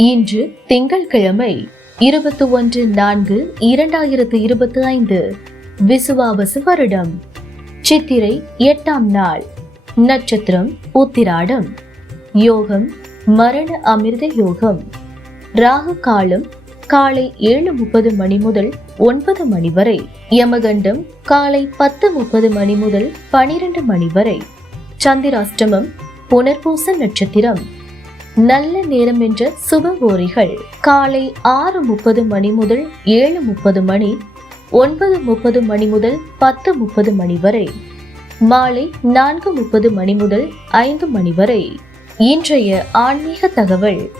இன்று திங்கட்கிழமை இருபத்தி ஒன்று நான்கு இரண்டாயிரத்து இருபத்தி ஐந்து விசுவாவசு வருடம். சித்திரை எட்டாம் நாள் நட்சத்திரம் உத்திராடம். யோகம் மரண அமிர்த யோகம். ராகு காலம் காலை ஏழு முப்பது மணி முதல் ஒன்பது மணி வரை. யமகண்டம் காலை பத்து முப்பது மணி முதல் பனிரெண்டு மணி வரை. சந்திராஷ்டமம் புனர்பூச நட்சத்திரம். நல்ல நேரம் என்ற சுபகோரிகள் காலை ஆறு முப்பது மணி முதல் ஏழு முப்பது மணி ஒன்பது முப்பது மணி முதல் பத்து முப்பது மணி வரை. மாலை நான்கு முப்பது மணி முதல் ஐந்து மணி வரை. இன்றைய ஆன்மீக தகவல்.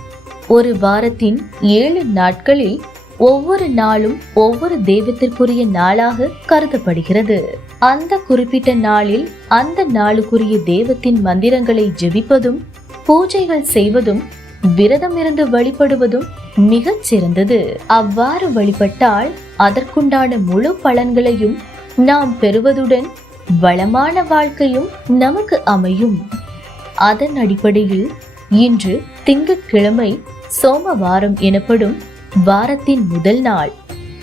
ஒரு வாரத்தின் ஏழு நாட்களில் ஒவ்வொரு நாளும் ஒவ்வொரு தெய்வத்திற்குரிய நாளாக கருதப்படுகிறது. அந்த குறிப்பிட்ட நாளில் அந்த நாளுக்குரிய தெய்வத்தின் மந்திரங்களை ஜெபிப்பதும் பூஜைகள் செய்வதும் விரதம் இருந்து வழிபடுவதும் மிகச் சிறந்தது. அவ்வாறு வழிபட்டால் அதற்குண்டான முழு பலன்களையும் நாம் பெறுவதுடன் வளமான வாழ்க்கையும் நமக்கு அமையும். அதன் அடிப்படையில் இன்று திங்கட்கிழமை சோமவாரம் எனப்படும் வாரத்தின் முதல் நாள்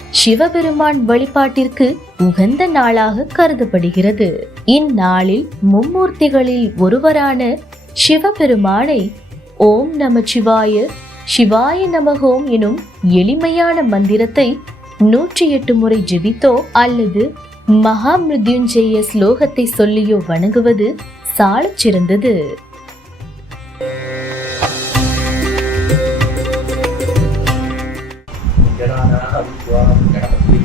சிவபெருமான் வழிபாட்டிற்கு உகந்த நாளாக கருதப்படுகிறது. இந்நாளில் மும்மூர்த்திகளில் ஒருவரான சிவபெருமானை ஓம் நம சிவாய சிவாய நமகோம் எனும் எளிமையான மந்திரத்தை நூற்றி எட்டு முறை ஜெபித்தோ அல்லது மகா மிருத்யுஞ்சய ஸ்லோகத்தை சொல்லியோ வணங்குவது சாலச் சிறந்தது जनानाहं त्वां गणपतिं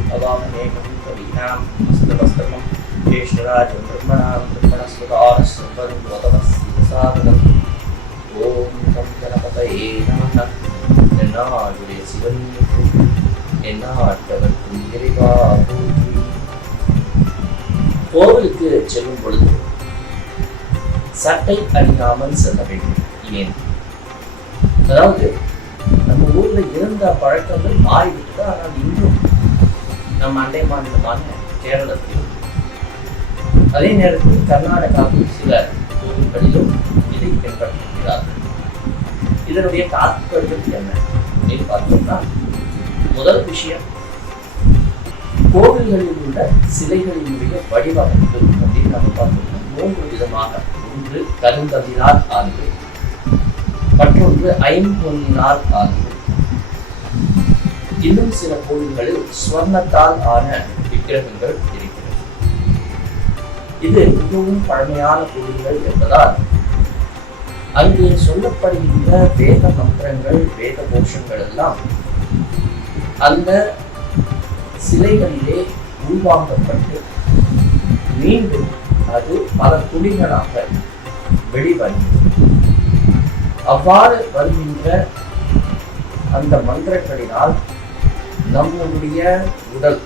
சாதனம் ஓம் கம் கணபதையே நமக கோவிலுக்கு செல்லும் பொழுது சட்டை அறியாமல் செல்ல வேண்டும். ஏன்? அதாவது நம்ம ஊர்ல இருந்த பழக்கங்கள் மாறிவிட்டது? ஆனால் இன்னும் நம்ம அண்டை மாநிலமான கேரளத்திலும் அதே நேரத்தில் கர்நாடகாவில் சில கோவில்களிலும் இதை பின்பற்றுகிறார்கள் இதனுடைய தாத்பரியம் என்ன? அப்படின்னு பார்த்தோம்னா முதல் விஷயம் கோவில்களில் உள்ள சிலைகளினுடைய வடிவமைப்பு அப்படின்னு நம்ம பார்த்தோம்னா மூன்று விதமாக ஒன்று கருங்கல்லினால் ஆனது மற்றொன்று ஐம்பொன்னினால் ஆனது. இன்னும் சில கோவில்களில் ஸ்வர்ணத்தால் ஆன விக்கிரகங்கள் இருக்கிறது. இது மிகவும் பழமையான கோவில்கள் என்பதால் அங்கே சொல்லப்படுகின்ற வேத மந்திரங்கள் வேத கோஷங்கள் எல்லாம் அந்த சிலைகளிலே உள்வாங்கப்பட்டு மீண்டும் அது பல துளிகளாக வெளிவரும் அவ்வாறு வருகின்ற அந்த மந்திரங்களினால் நம்முடைய உடல்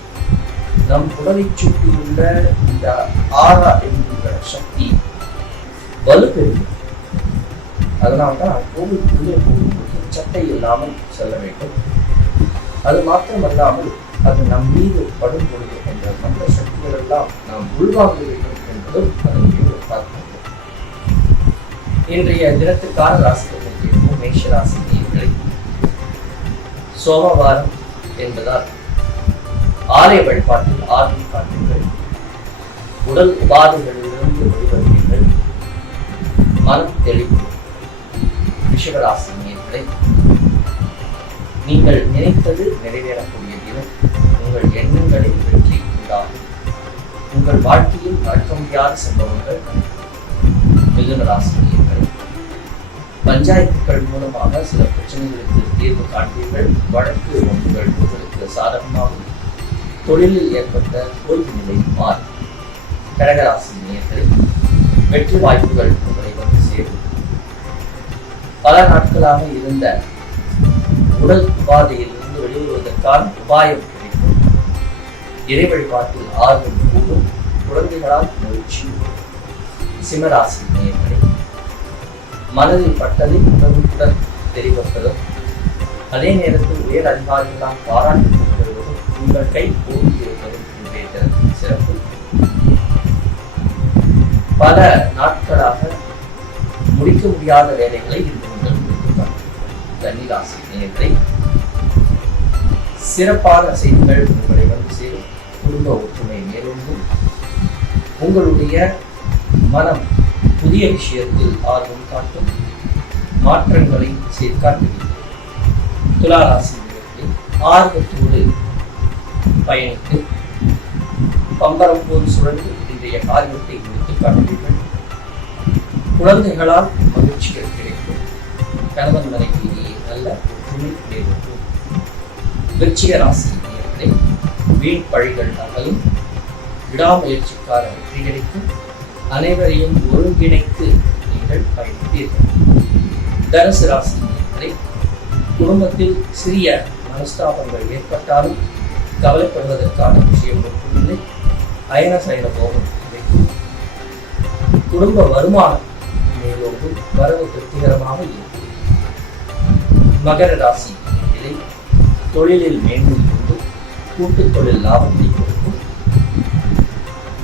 நம் உடலை சுற்றியுள்ள இந்த ஆறா என்கின்ற அதனால்தான் கோவிலுக்குள்ளே போகும்போது சட்டை இல்லாமல் செல்ல வேண்டும். அது மாத்திரமல்லாமல் அது நம் மீது படும் பொழுது என்ற மந்த சக்திகள் எல்லாம் நாம் உள்வாங்க வேண்டும் என்பதும் அதனுடைய பார்க்க இன்றைய தினத்துக்கான ராசிகளுக்கு கேட்போம் மேஷ ராசி நேர்களை சோமவாரம் என்பதால் ஆலய வழிபாட்டில் ஆர்வம் காட்டுங்கள். உடல் உபாதைகளிலிருந்து வெளிவருவீர்கள். மனம் தெளிவு. ரிஷபராசி நேர்களை நீங்கள் நினைத்தது நிறைவேறக்கூடிய தினம் உங்கள் எண்ணங்களில் வெற்றி உண்டாகும் உங்கள் வாழ்க்கையில் மறக்க முடியாத சம்பவங்கள்? மிதுன ராசி பஞ்சாயத்துக்கள் மூலமாக சில பிரச்சனைகளுக்கு தீர்வு காண்பீர்கள். வழக்கு ஒன்றுகள் உங்களுக்கு சாதகமாகும். தொழிலில் ஏற்பட்ட தோல்வி நிலை மாறும். கடகராசி நேர்களை வெற்றி வாய்ப்புகள் உங்களை வந்து சேரும். பல நாட்களாக இருந்த உடல் உபாதையிலிருந்து வெளிவருவதற்கான உபாயம் கிடைக்கும். இறை வழிபாட்டில் ஆர்வம் கூடும். குழந்தைகளால் மகிழ்ச்சி சிம்மராசி நேர்களை மனதில் பட்டதை உடனுக்குடன் தெரிவிப்பதும் அதே நேரத்தில் உயர் அதிகாரிகளால் பாராட்டு உங்கள் கை போட்டி இருப்பதும் இன்றைய சிறப்பு. பல நாட்களாக முடிக்க முடியாத வேலைகளை இன்று நீங்கள் முடித்து காண்பீர்கள். சிறப்பான செய்திகள் உங்களை வந்து சேரும். குடும்ப ஒற்றுமை மேலோங்கும். உங்களுடைய மனம் புதிய விஷயத்தில் ஆர்வம் காட்டும். மாற்றங்களை சேர்க்காட்டுகிறது துளாராசி நேயர்களே ஆர்வத்தோடு பயணித்து பம்பரம் போல் சுழன்று இன்றைய காரியத்தை முடித்துக் காட்டுவீர்கள். குழந்தைகளால் மகிழ்ச்சிகள் கிடைக்கும். கணவன் மனைவி நல்ல ஒற்றுமை மேற்கொள்ளும் விருச்சிக ராசி நேயர்களே வீண் பழிகள் அகலும் விடாமுயற்சிக்கார வெற்றி கிடைக்கும் அனைவரையும் ஒருங்கிணைத்து நீங்கள் பயணிப்பீர்கள் தனுசு ராசி நேயர்களே குடும்பத்தில் சிறிய மனஸ்தாபங்கள் ஏற்பட்டாலும் கவலைப்படுவதற்கான விஷயம் ஒன்றுமில்லை. அயன சைன போகும் கிடைக்கும். குடும்ப வருமானம் மேலோங்கும் வரவு திருப்திகரமாக இருக்கும். மகர ராசி நிலை தொழிலில் மேன்மை கொண்டு கூட்டுத் தொழில் லாபத்தை கொடுக்கும்.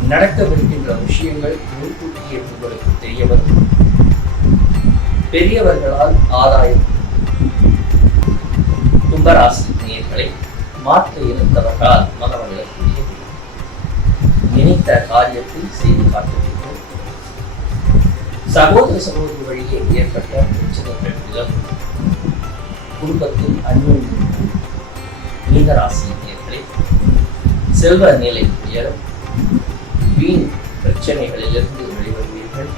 நடக்கவிருக்கின்ற விஷயங்கள் முன்கூட்டியே உங்களுக்கு தெரிய வரும். பெரியவர்களால் ஆதாயம். கும்பராசி நேர்களை மாற்ற இருந்தவர்களால் மனவளக்கூடிய நினைத்த காரியத்தை செய்து காட்டுவீர்கள் சகோதர சகோதரி வழியே ஏற்பட்ட பிரச்சனைகள் விலகும் குடும்பத்தில் அந்யோன்யம் கூடும். மீனராசி செல்வ நிலை உயரும். வீண் பிரச்சனைகளிலிருந்து வெளிவருவீர்கள்.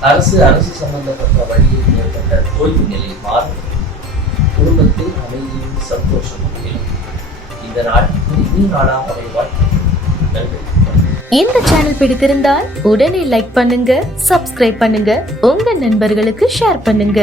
அரசு அரசு சம்பந்தப்பட்ட வழியில் ஏற்பட்ட தோல்வி நிலை மாறும். குடும்பத்தில் அமைதியும் சந்தோஷமும் இந்த நாள் இனி நாளாக அமைவாய் நன்றி. இந்த சேனல் பிடித்திருந்தால் உடனே லைக் பண்ணுங்க சப்ஸ்கிரைப் பண்ணுங்க உங்க நண்பர்களுக்கு ஷேர் பண்ணுங்க.